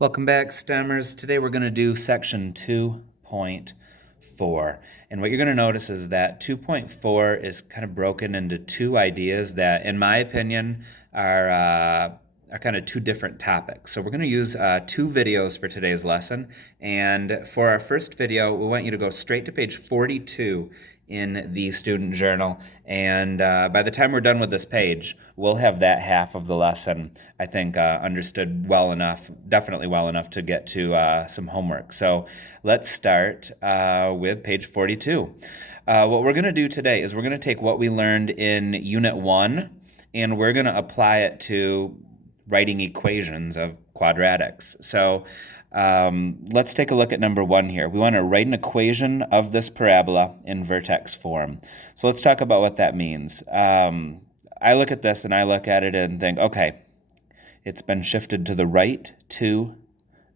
Welcome back, STEMers. Today we're going to do section 2.4. And what you're going to notice is that 2.4 is kind of broken into two ideas that, in my opinion, are kind of two different topics. So we're going to use two videos for today's lesson. And for our first video, we want you to go straight to page 42 in the student journal. And by the time we're done with this page, we'll have that half of the lesson, I think, understood well enough, definitely well enough to get to some homework. So let's start with page 42. What we're going to do today is we're going to take what we learned in Unit 1 and we're going to apply it to writing equations of quadratics. So let's take a look at number 1 here. We want to write an equation of this parabola in vertex form. So let's talk about what that means. I look at this and I look at it and think, okay, it's been shifted to the right 2,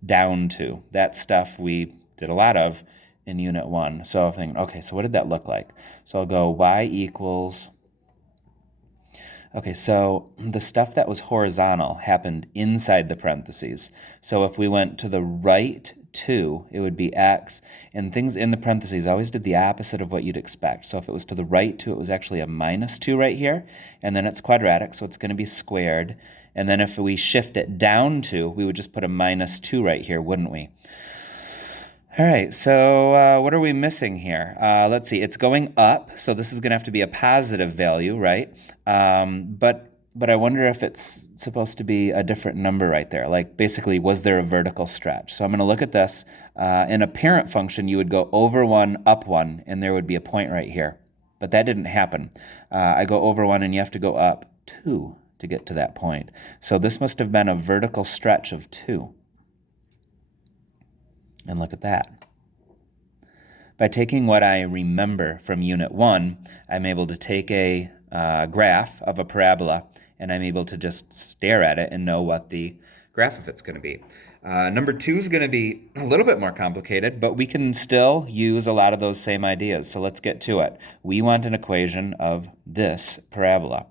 down 2. That stuff we did a lot of in Unit 1. So I'm thinking, okay, so what did that look like? So I'll go y equals... Okay, so the stuff that was horizontal happened inside the parentheses. So if we went to the right 2, it would be x, and things in the parentheses always did the opposite of what you'd expect. So if it was to the right 2, it was actually a minus 2 right here, and then it's quadratic, so it's going to be squared. And then if we shift it down 2, we would just put a minus 2 right here, wouldn't we? All right, so what are we missing here? Let's see, it's going up, so this is going to have to be a positive value, right? But I wonder if it's supposed to be a different number right there. Like, basically, was there a vertical stretch? So I'm going to look at this. In a parent function, you would go over 1, up 1, and there would be a point right here. But that didn't happen. I go over 1, and you have to go up 2 to get to that point. So this must have been a vertical stretch of 2. And look at that. By taking what I remember from Unit 1, I'm able to take a graph of a parabola, and I'm able to just stare at it and know what the graph of it's going to be. Number 2 is going to be a little bit more complicated, but we can still use a lot of those same ideas. So let's get to it. We want an equation of this parabola.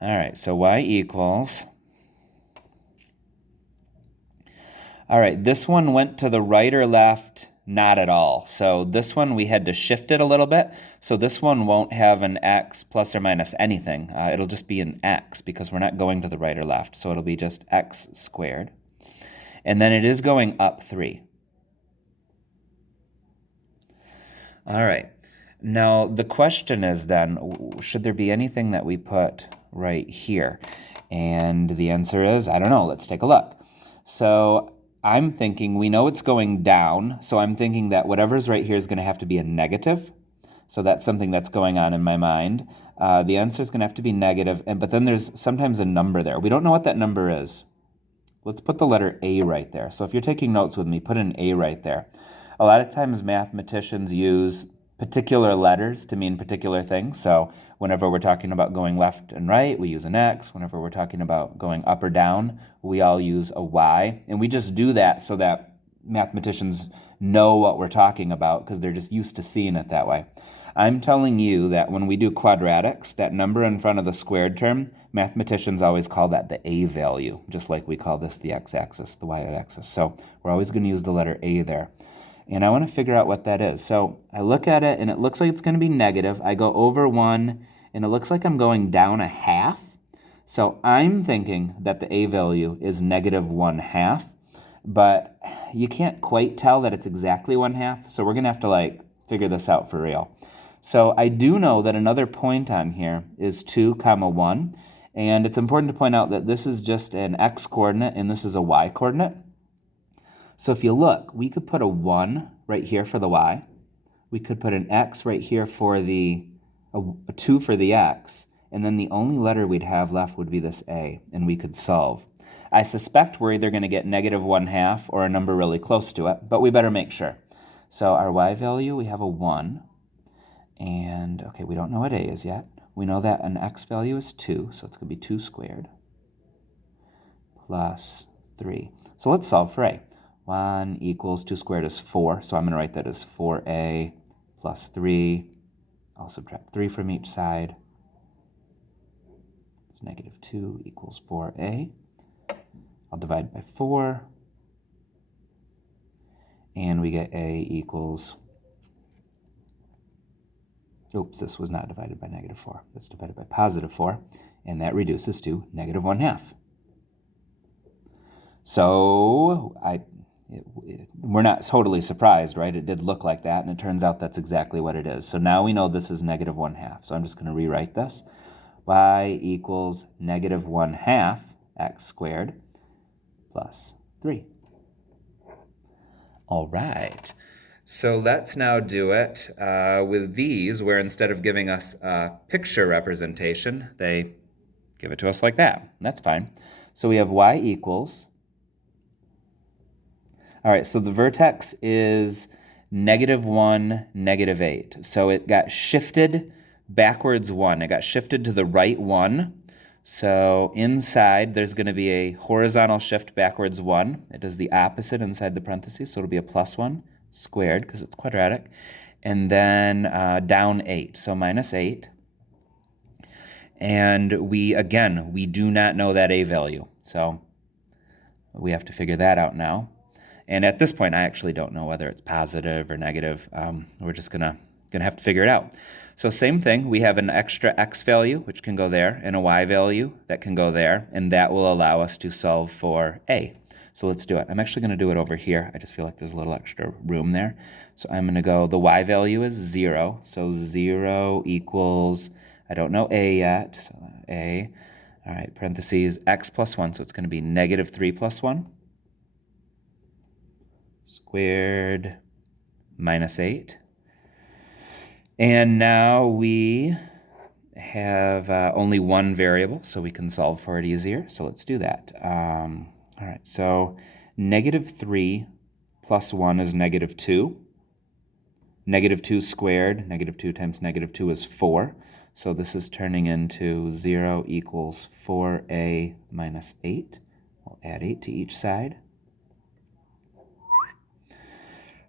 All right, so y equals... All right, this one went to the right or left? Not at all. So this one, we had to shift it a little bit. So this one won't have an x plus or minus anything. It'll just be an x because we're not going to the right or left. So it'll be just x squared. And then it is going up 3. All right. Now, the question is then, should there be anything that we put right here? And the answer is, I don't know. Let's take a look. So I'm thinking, we know it's going down, so I'm thinking that whatever's right here is going to have to be a negative. So that's something that's going on in my mind. The answer is going to have to be negative, but then there's sometimes a number there. We don't know what that number is. Let's put the letter A right there. So if you're taking notes with me, put an A right there. A lot of times mathematicians use particular letters to mean particular things. So whenever we're talking about going left and right, we use an X. Whenever we're talking about going up or down, we all use a Y. And we just do that so that mathematicians know what we're talking about because they're just used to seeing it that way. I'm telling you that when we do quadratics, that number in front of the squared term, mathematicians always call that the A value, just like we call this the x-axis, the y-axis. So we're always going to use the letter A there. And I want to figure out what that is. So I look at it, and it looks like it's going to be negative. I go over 1, and it looks like I'm going down a half. So I'm thinking that the A value is negative 1/2, but you can't quite tell that it's exactly 1/2, so we're going to have to figure this out for real. So I do know that another point on here is 2, 1, and it's important to point out that this is just an x-coordinate and this is a y-coordinate. So if you look, we could put a 1 right here for the y. We could put an x right here for a 2 for the x, and then the only letter we'd have left would be this A, and we could solve. I suspect we're either going to get negative 1/2 or a number really close to it, but we better make sure. So our y value, we have a 1, and okay, we don't know what A is yet. We know that an x value is 2, so it's going to be 2 squared plus 3. So let's solve for A. 1 equals 2 squared is 4, so I'm going to write that as 4A plus 3. I'll subtract 3 from each side. It's negative 2 equals 4A. I'll divide by 4. and we get a equals, oops, this was not divided by -4. That's divided by +4, and that reduces to -1/2. So we're not totally surprised, right? It did look like that, and it turns out that's exactly what it is. So now we know this is -1/2. So I'm just going to rewrite this. Y equals -1/2 x squared plus 3. All right. So let's now do it with these, where instead of giving us a picture representation, they give it to us like that. That's fine. So we have y equals, all right, so the vertex is -1, -8. So it got shifted backwards 1. It got shifted to the right 1. So inside, there's going to be a horizontal shift backwards 1. It does the opposite inside the parentheses, so it'll be a +1 squared because it's quadratic. And then down 8, so -8. And we do not know that a value. So we have to figure that out now. And at this point, I actually don't know whether it's positive or negative. We're just gonna have to figure it out. So same thing, we have an extra x value, which can go there, and a y value that can go there, and that will allow us to solve for a. So let's do it. I'm actually gonna do it over here. I just feel like there's a little extra room there. So I'm gonna go, the y value is 0. So 0 equals, I don't know a yet, so a. All right, parentheses, x plus 1, so it's gonna be -3 plus 1. Squared -8. And now we have only one variable, so we can solve for it easier. So let's do that. All right, so -3 plus 1 is -2. -2 squared, -2 times -2 is 4. So this is turning into 0 equals 4a minus 8. We'll add 8 to each side.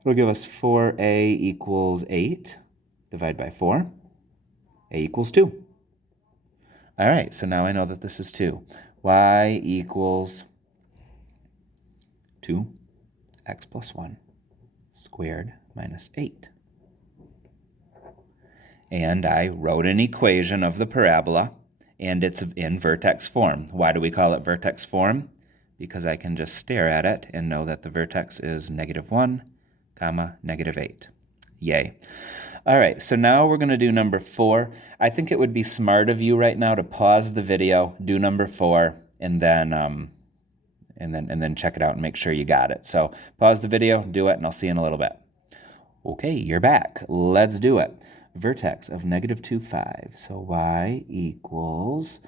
It'll give us 4a equals 8. Divide by 4. A equals 2. All right, so now I know that this is 2. Y equals 2x plus 1 squared minus 8. And I wrote an equation of the parabola, and it's in vertex form. Why do we call it vertex form? Because I can just stare at it and know that the vertex is -1, -8. Yay. All right, so now we're going to do number 4. I think it would be smart of you right now to pause the video, do number 4, and then check it out and make sure you got it. So pause the video, do it, and I'll see you in a little bit. Okay, you're back. Let's do it. Vertex of -2, 5. So y equals,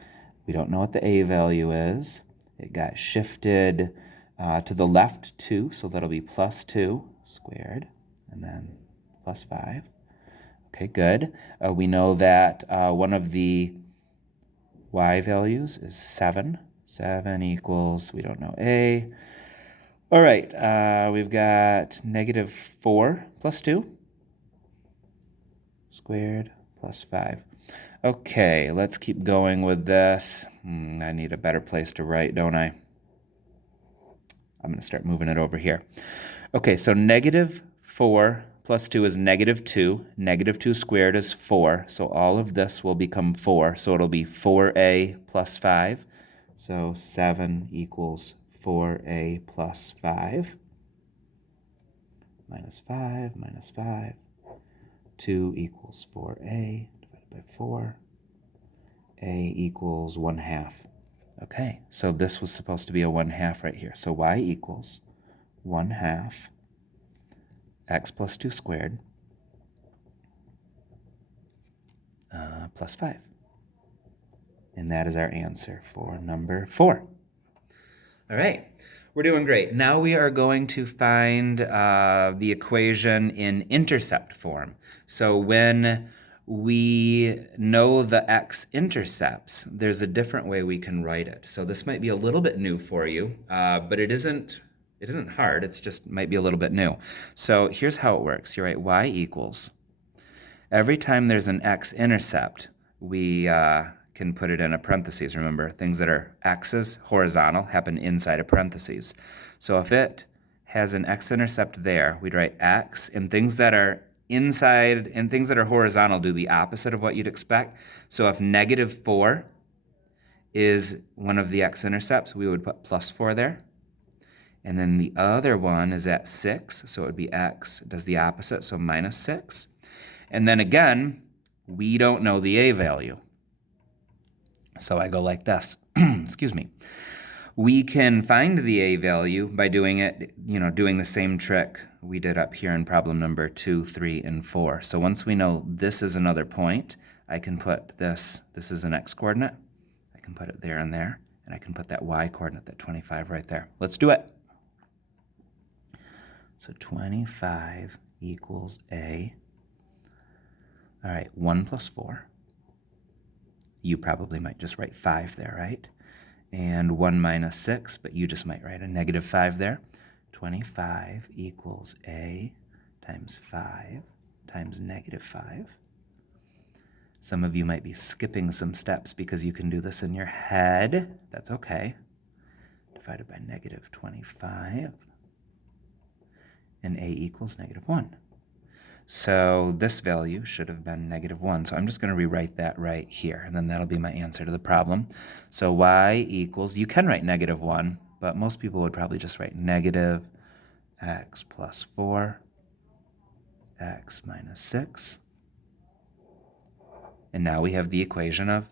we don't know what the a value is. It got shifted to the left 2, so that'll be +2 squared, and then +5. Okay, good. We know that one of the y values is 7. 7 equals, we don't know a. All right, we've got -4 plus 2 squared plus 5. Okay, let's keep going with this. I need a better place to write, don't I? I'm going to start moving it over here. Okay, so -4 plus 2 is -2. -2 squared is 4. So all of this will become 4. So it'll be 4a plus 5. So 7 equals 4a plus 5. Minus 5, minus 5. 2 equals 4a divided by 4. A equals 1/2. Okay, so this was supposed to be a 1/2 right here. So y equals 1/2 x plus 2 squared plus 5. And that is our answer for number 4. All right, we're doing great. Now we are going to find the equation in intercept form. So when we know the x-intercepts, there's a different way we can write it. So this might be a little bit new for you, but it isn't hard. It's just might be a little bit new. So here's how it works. You write y equals. Every time there's an x-intercept, we can put it in a parentheses. Remember, things that are x's, horizontal, happen inside a parentheses. So if it has an x-intercept there, we'd write x, and things that are inside and things that are horizontal do the opposite of what you'd expect. So if -4 is one of the x-intercepts, we would put +4 there. And then the other one is at 6, so it would be x does the opposite, so -6. And then again, we don't know the a value. So I go like this. Excuse me. We can find the a value by doing it, doing the same trick we did up here in problem number 2, 3, and 4. So once we know this is another point, I can put this is an x-coordinate. I can put it there and there, and I can put that y-coordinate, that 25, right there. Let's do it. So 25 equals a. All right, 1 plus 4. You probably might just write 5 there, right? And 1 minus 6, but you just might write a -5 there. 25 equals a times 5 times -5. Some of you might be skipping some steps because you can do this in your head. That's okay. Divided by -25. And a equals -1. So this value should have been -1. So I'm just going to rewrite that right here, and then that'll be my answer to the problem. So y equals, you can write -1, but most people would probably just write -x plus 4, x minus 6. And now we have the equation of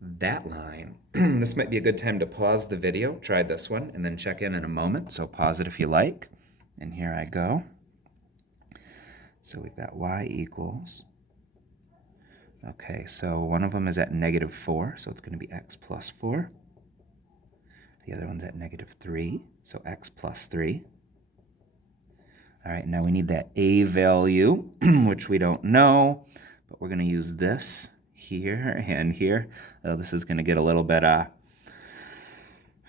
that line. This might be a good time to pause the video, try this one, and then check in a moment. So pause it if you like. And here I go. So we've got y equals, okay, so one of them is at -4, so it's going to be x plus 4. The other one's at -3, so x plus 3. All right, now we need that a value, which we don't know, but we're going to use this here and here. Oh, this is going to get a little bit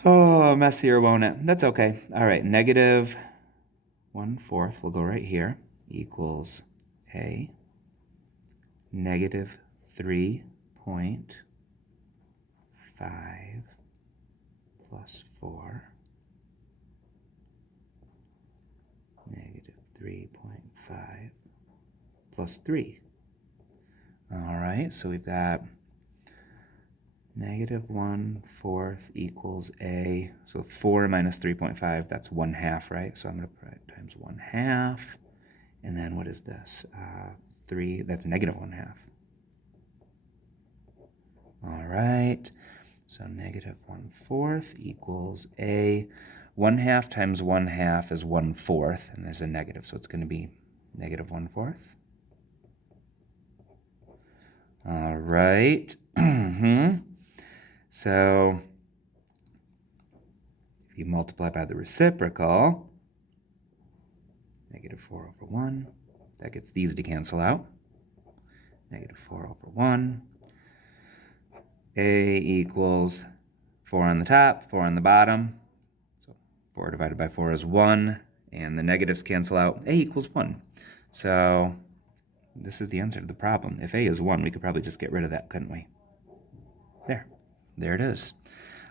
messier, won't it? That's okay. All right, -1/4, we'll go right here, equals a -3.5 plus 4 -3.5 plus 3. All right, so we've got -1/4 equals a, so 4 minus 3.5, that's 1/2, right? So I'm going to put times 1/2. And then what is this? 3, that's -1/2. All right, so -1/4 equals a. 1/2 times 1/2 is 1/4, and there's a negative, so it's going to be -1/4. All right. So if you multiply by the reciprocal, -4/1, that gets these to cancel out. -4/1. A equals 4 on the top, 4 on the bottom. So 4 divided by 4 is 1, and the negatives cancel out. A equals 1. So this is the answer to the problem. If a is 1, we could probably just get rid of that, couldn't we? There it is.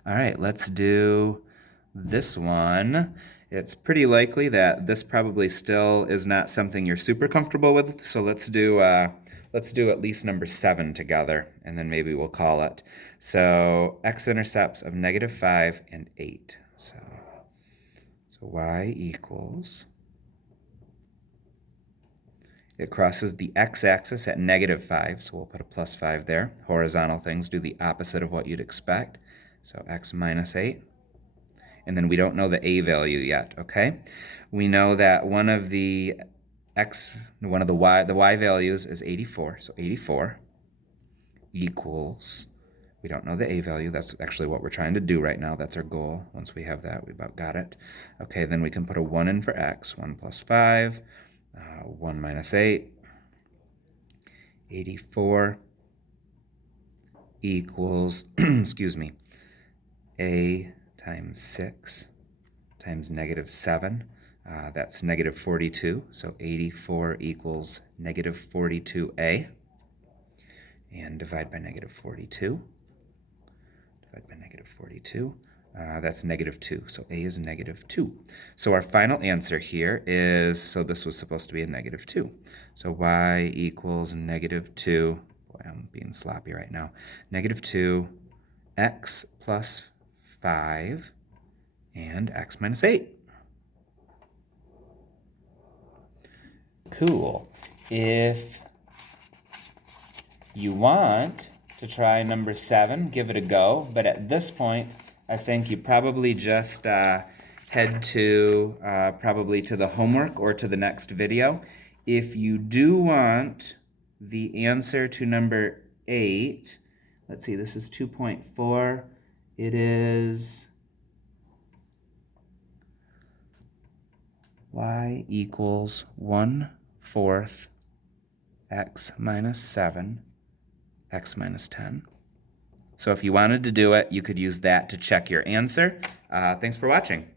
All right, let's do this one. It's pretty likely that this probably still is not something you're super comfortable with, so let's do at least number 7 together, and then maybe we'll call it. So x-intercepts of -5 and 8. So y equals, it crosses the x-axis at -5, so we'll put a +5 there. Horizontal things do the opposite of what you'd expect. So x minus 8. And then we don't know the a value yet, okay? We know that one of the y values is 84. So 84 equals, we don't know the a value. That's actually what we're trying to do right now. That's our goal. Once we have that, we about got it. Okay, then we can put a 1 in for x. 1 plus 5, 1 minus 8. 84 equals, excuse me, a times 6 times -7. That's -42. So 84 equals -42a. And divide by -42. Divide by -42. That's -2. So A is -2. So our final answer here is, so this was supposed to be a -2. So y equals -2. Boy, I'm being sloppy right now. -2, x plus 5, and x minus 8. Cool. If you want to try number 7, give it a go. But at this point, I think you probably just head to probably to the homework or to the next video. If you do want the answer to number 8, let's see, this is 2.4. It is y equals 1/4 x minus 7, x minus 10. So if you wanted to do it, you could use that to check your answer. Thanks for watching.